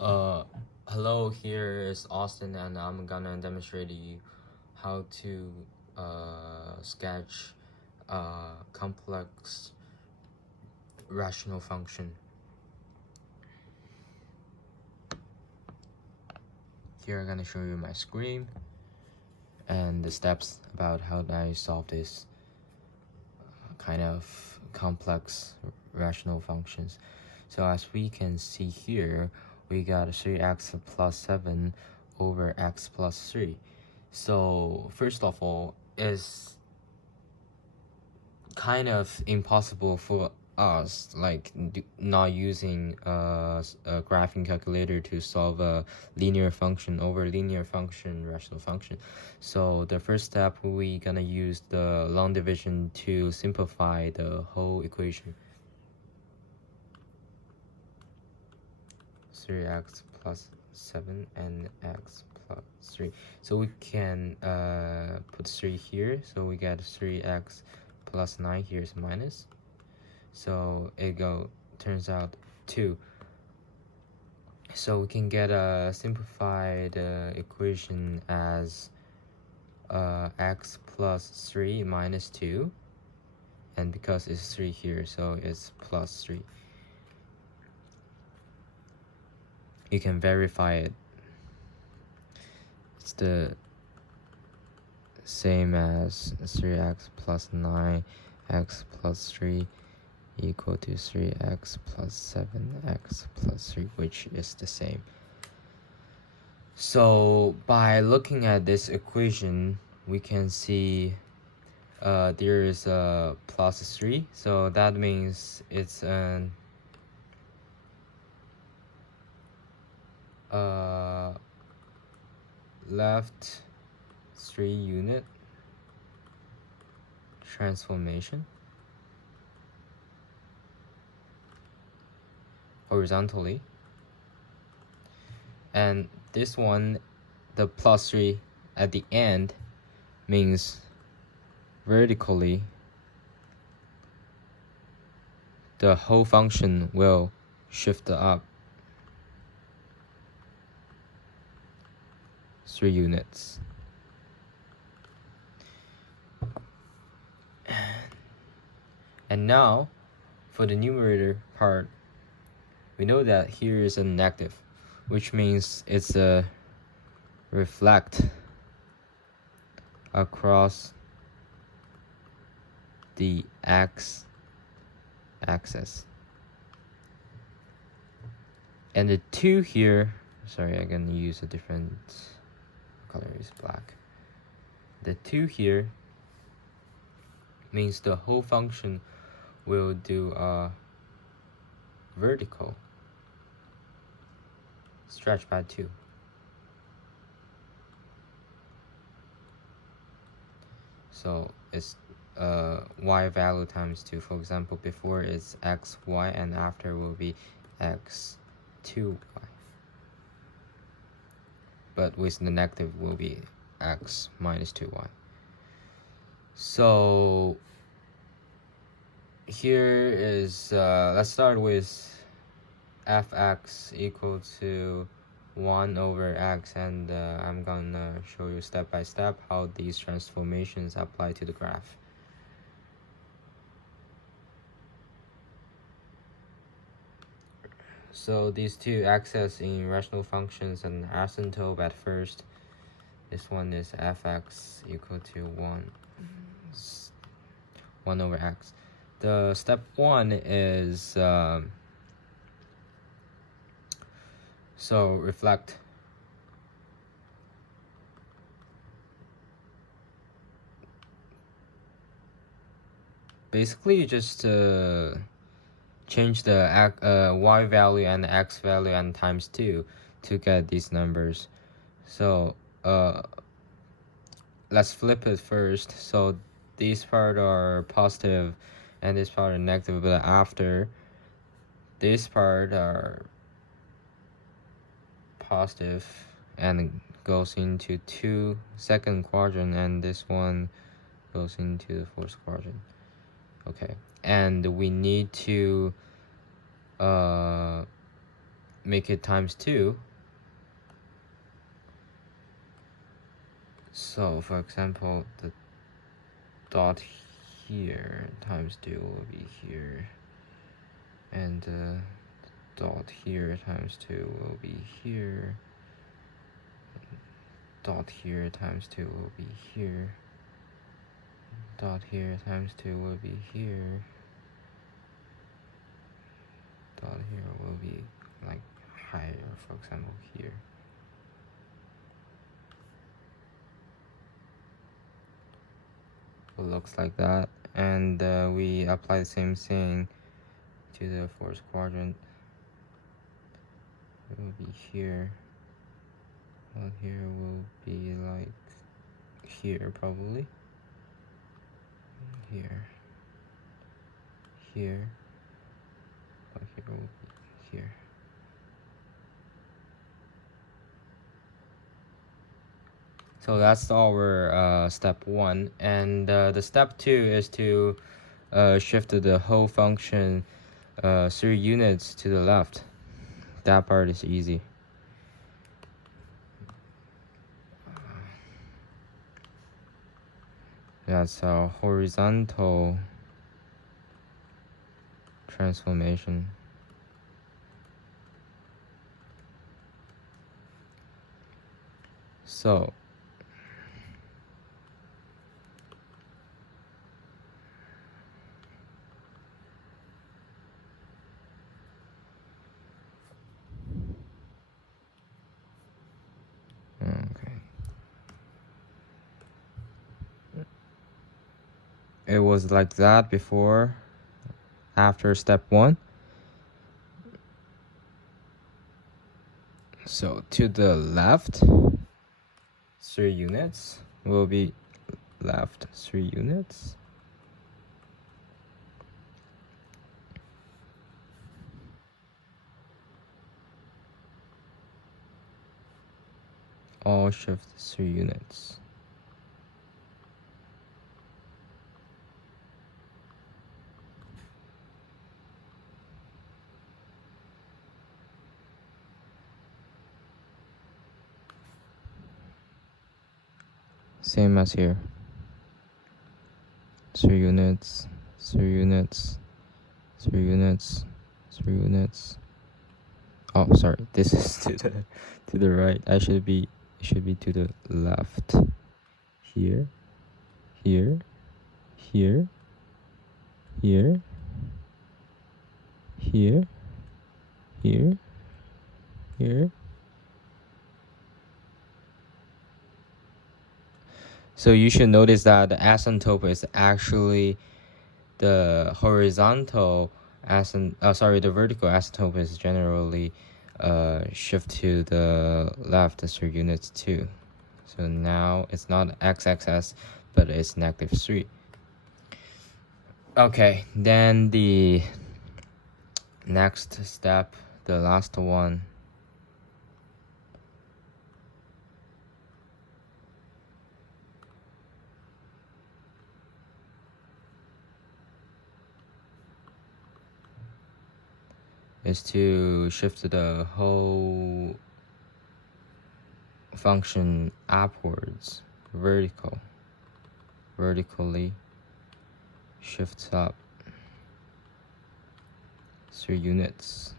Uh, Hello, here is Austin, and I'm gonna demonstrate you how to sketch a complex rational function. Here I'm gonna show you my screen and the steps about how I solve this kind of complex rational functions. So as we can see here, we got 3x plus 7 over x plus 3. So first of all, it's kind of impossible for us, like not using a graphing calculator to solve a linear function over linear function rational function. So the first step, we gonna use the long division to simplify the whole equation. 3x plus 7 and x plus 3. So we can put 3 here, so we get 3x plus 9 here is minus, so it turns out 2. So we can get a simplified equation as x plus 3 minus 2, and because it's 3 here, so it's plus 3. You can verify it. It's the same as 3x plus 9x plus 3 equal to 3x plus 7x plus 3, which is the same. So by looking at this equation, we can see there is a plus 3, so that means it's an left 3 unit transformation horizontally, and this one, the plus 3 at the end, means vertically the whole function will shift up 3 units. And now for the numerator part, we know that here is a negative, which means it's a reflect across the x-axis. And the 2 here, sorry, I'm gonna use a different color, is black. The 2 here means the whole function will do a vertical stretch by 2. So it's y value times 2. For example, before it's xy, and after will be x2y. But with the negative will be x minus 2y. So here is, let's start with fx equal to 1 over x, and I'm gonna show you step by step how these transformations apply to the graph. So these two axes in rational functions and asymptote at first. This one is fx equal to 1 over x. The step 1 is so reflect basically you just change the y value and the x value and times 2 to get these numbers. So let's flip it first. So these part are positive and this part are negative, but after this part are positive and goes into second quadrant, and this one goes into the fourth quadrant. Okay, and we need to make it times 2. So for example, the dot here times 2 will be here, and the dot here times 2 will be here, dot here times 2 will be here, dot here times 2 will be here, dot here will be like higher, for example here. It looks like that, and we apply the same thing to the fourth quadrant. It will be here. Well, here will be like here probably. Here. Here. But here will be here. So that's our step 1, and the step 2 is to shift the whole function 3 units to the left. That part is easy. That's a horizontal transformation. So okay. It was like that before, after step 1. So to the left, 3 units will be left 3 units. All shift 3 units. Same as here. 3 units, 3 units, 3 units, 3 units. Oh, sorry. This is to the right. It should be to the left. Here, here, here, here, here, here, here. So you should notice that the asymptote is actually the horizontal the vertical asymptote is generally shift to the left 3 units too. So now it's not xxs, but it's -3. Okay, then the next step, the last one, is to shift the whole function upwards, vertically shifts up 3 units.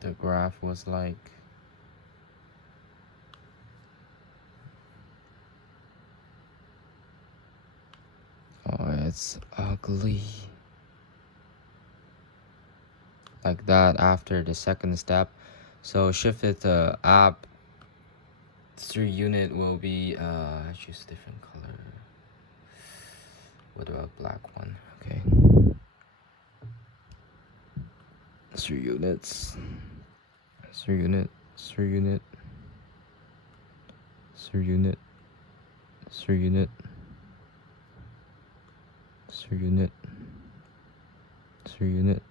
The graph was like it's ugly. Like that after the second step. So shift it up 3 unit will be choose different color. What about black one? Okay. 3 units. 3 unit. 3 unit. 3 unit. 3 unit. 3 unit. 3 unit.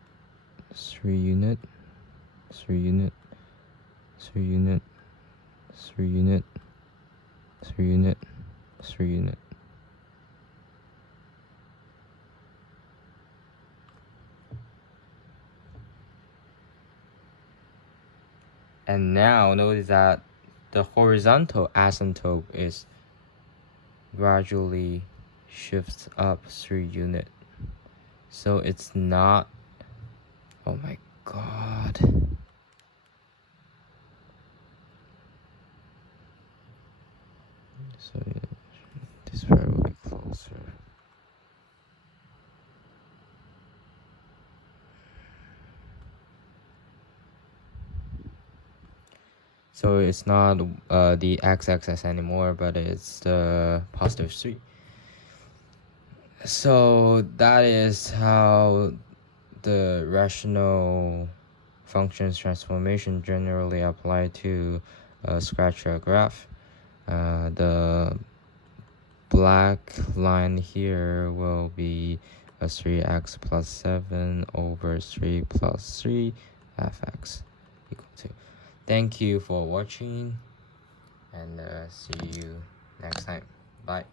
3 unit. 3 unit. 3 unit. 3 unit, 3 unit, 3 unit. And now notice that the horizontal asymptote is gradually shifts up 3 unit. So it's not, oh my god. So this part will be closer. So it's not the x-axis anymore, but it's the positive 3. So that is how the rational functions transformation generally apply to a Scratcher graph. The black line here will be a 3x plus 7 over 3 plus 3 fx equal to. Thank you for watching, and see you next time. Bye.